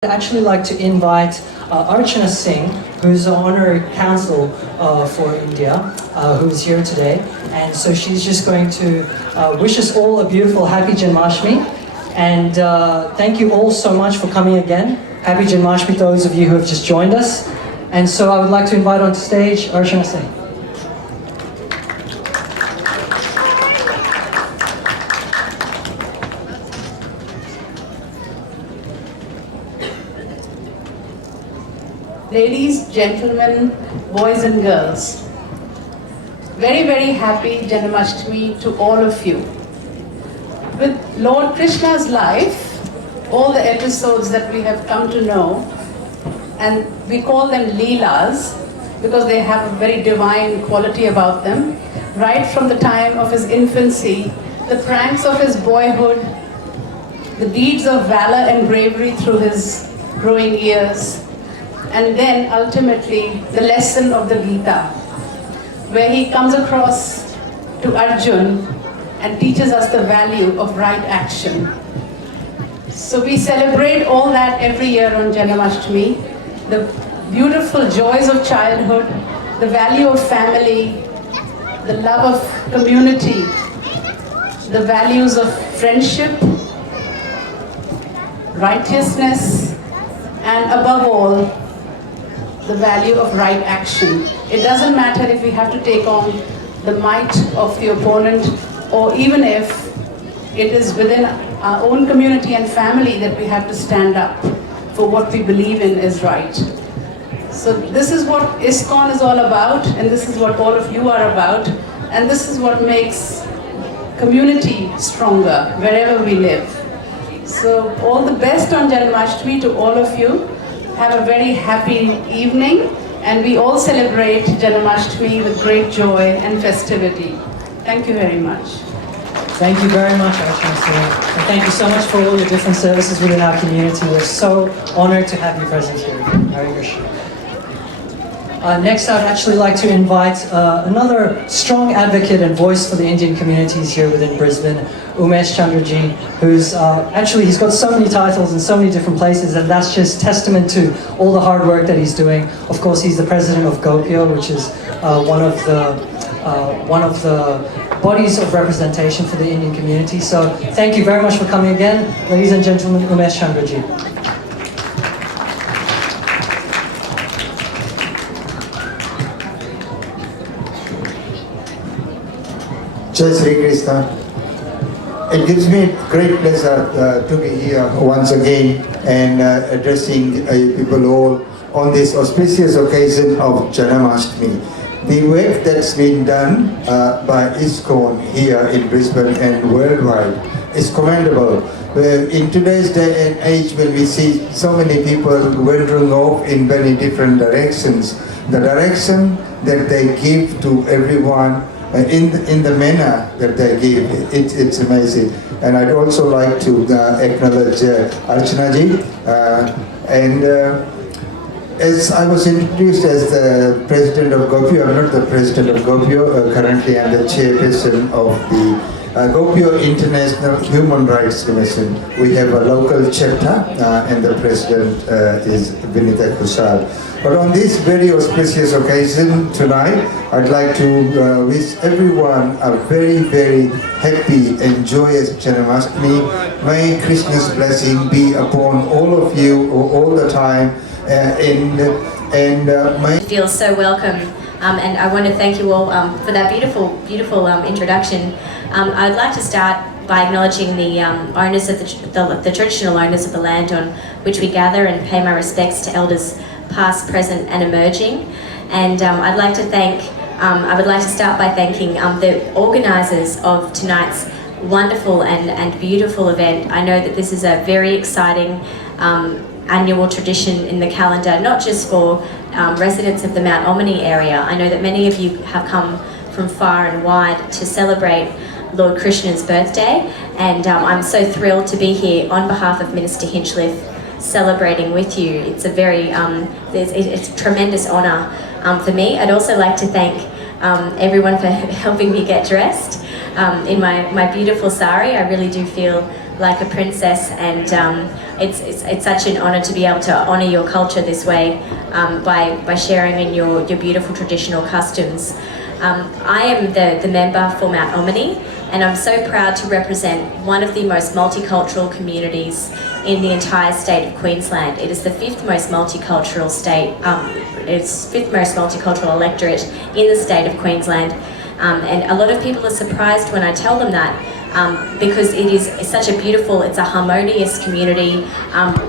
I'd actually like to invite Archana Singh, who's the Honorary Counsel for India, who's here today. And so she's just going to wish us all a beautiful Happy Janmashtami. And thank you all so much for coming again. Happy Janmashtami, those of you who have just joined us. And so I would like to invite onto stage Archana Singh. Ladies, gentlemen, boys and girls, very, very happy Janmashtami to all of you. With Lord Krishna's life, all the episodes that we have come to know, and we call them Leelas because they have a very divine quality about them, right from the time of his infancy, the pranks of his boyhood, the deeds of valor and bravery through his growing years, and then ultimately the lesson of the Gita, where he comes across to Arjun and teaches us the value of right action. So we celebrate all that every year on Janmashtami, the beautiful joys of childhood, the value of family, the love of community, the values of friendship, righteousness, and above all, the value of right action. It doesn't matter if we have to take on the might of the opponent, or even if it is within our own community and family that we have to stand up for what we believe in is right. So this is what ISKCON is all about, and this is what all of you are about, and this is what makes community stronger wherever we live. So all the best on Janmashtami to all of you. Have a very happy evening, and we all celebrate Janmashtami with great joy and festivity. Thank you very much. Thank you very much, Archana Singh. And thank you so much for all your different services within our community. We're so honored to have you present here again. Hare Krishna. Next, I'd actually like to invite another strong advocate and voice for the Indian communities here within Brisbane, Umesh Chandraji, who's he's got so many titles in so many different places, and that's just testament to all the hard work that he's doing. Of course, he's the president of GOPIO, which is one of the bodies of representation for the Indian community. So thank you very much for coming again. Ladies and gentlemen, Umesh Chandraji. Jai Sri Krishna. It gives me great pleasure to be here once again and addressing people all on this auspicious occasion of Janmashtami. The work that's been done by ISKCON here in Brisbane and worldwide is commendable. In today's day and age, when we see so many people wandering off in many different directions, the direction that they give to everyone in the manner that they give, it's amazing. And I'd also like to acknowledge Archana ji. As I was introduced as the president of GOPIO, I'm not the president of GOPIO. Currently I'm the chairperson of the GOPIO International Human Rights Commission. We have a local chapter and the president is Vinita Kushal. But on this very auspicious occasion tonight, I'd like to wish everyone a very, very happy and joyous Janmashtami. May Krishna's blessing be upon all of you all the time. I feel so welcome, and I want to thank you all for that beautiful introduction. I'd like to start by acknowledging the owners of the traditional owners of the land on which we gather, and pay my respects to elders past, present, and emerging. And I would like to start by thanking the organisers of tonight's wonderful and beautiful event. I know that this is a very exciting annual tradition in the calendar, not just for residents of the Mount Ommaney area. I know that many of you have come from far and wide to celebrate Lord Krishna's birthday, and I'm so thrilled to be here on behalf of Minister Hinchliffe celebrating with you. It's a very, it's a tremendous honour for me. I'd also like to thank everyone for helping me get dressed in my beautiful sari. I really do feel like a princess, and it's such an honour to be able to honour your culture this way by sharing in your beautiful traditional customs. I am the member for Mount Omni, and I'm so proud to represent one of the most multicultural communities in the entire state of Queensland. It is the fifth most multicultural state, it's fifth most multicultural electorate in the state of Queensland. And a lot of people are surprised when I tell them that, because it's such a beautiful, it's a harmonious community.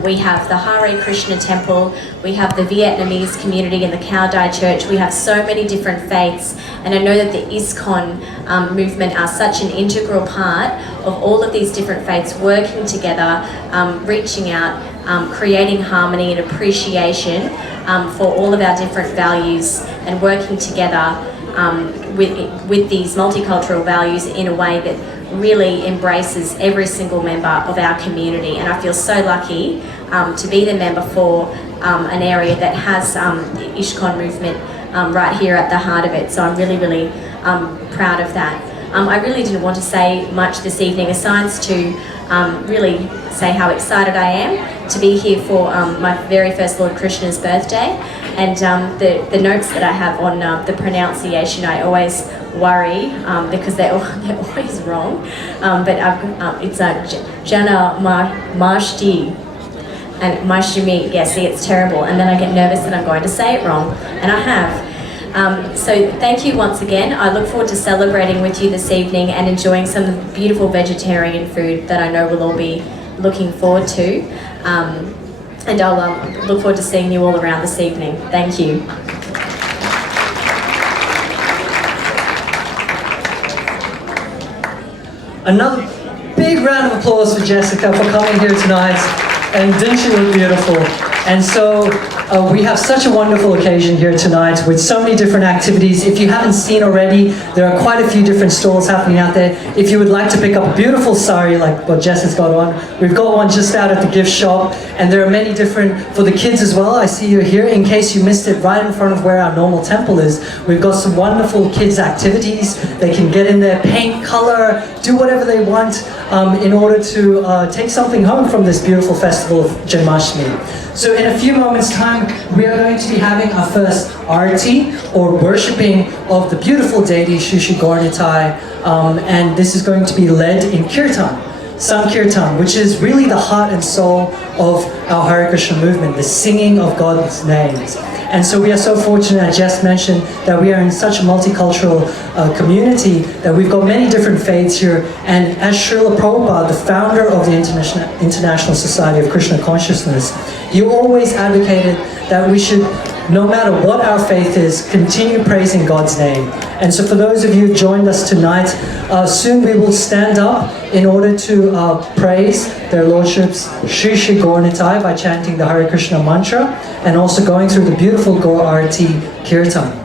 We have the Hare Krishna temple, we have the Vietnamese community and the Cao Dai church. We have so many different faiths, and I know that the ISKCON movement are such an integral part of all of these different faiths working together, reaching out, creating harmony and appreciation for all of our different values, and working together with these multicultural values in a way that really embraces every single member of our community. And I feel so lucky to be the member for an area that has the ISKCON movement right here at the heart of it. So I'm really, really proud of that. I really didn't want to say much this evening, aside to really say how excited I am to be here for my very first Lord Krishna's birthday. And the notes that I have on the pronunciation, I always worry because they're always wrong. But it's Janmashtami and Mashtami. Yeah, see, it's terrible. And then I get nervous that I'm going to say it wrong, and I have. So thank you once again. I look forward to celebrating with you this evening and enjoying some beautiful vegetarian food that I know we'll all be looking forward to. And I'll look forward to seeing you all around this evening. Thank you. Another big round of applause for Jessica for coming here tonight. And didn't she look beautiful? And so we have such a wonderful occasion here tonight with so many different activities. If you haven't seen already, there are quite a few different stalls happening out there. If you would like to pick up a beautiful sari like what Jess has got on, we've got one just out at the gift shop, and there are many different for the kids as well. I see you here. In case you missed it, right in front of where our normal temple is, we've got some wonderful kids activities. They can get in there, paint, color, do whatever they want in order to take something home from this beautiful festival of Janmashtami. So in a few moments' time, we are going to be having our first arati, or worshipping of the beautiful deity Shri Shri Gauranitai, and this is going to be led in kirtan, Sankirtan, which is really the heart and soul of our Hare Krishna movement, the singing of God's names. And so we are so fortunate, as Jess mentioned, that we are in such a multicultural community, that we've got many different faiths here. And as Srila Prabhupada, the founder of the International Society of Krishna Consciousness, he always advocated that we should, no matter what our faith is, continue praising God's name. And so for those of you who joined us tonight, soon we will stand up in order to praise their lordships Shri Shri Gauranitai by chanting the Hare Krishna mantra, and also going through the beautiful Gaur Arati Kirtan.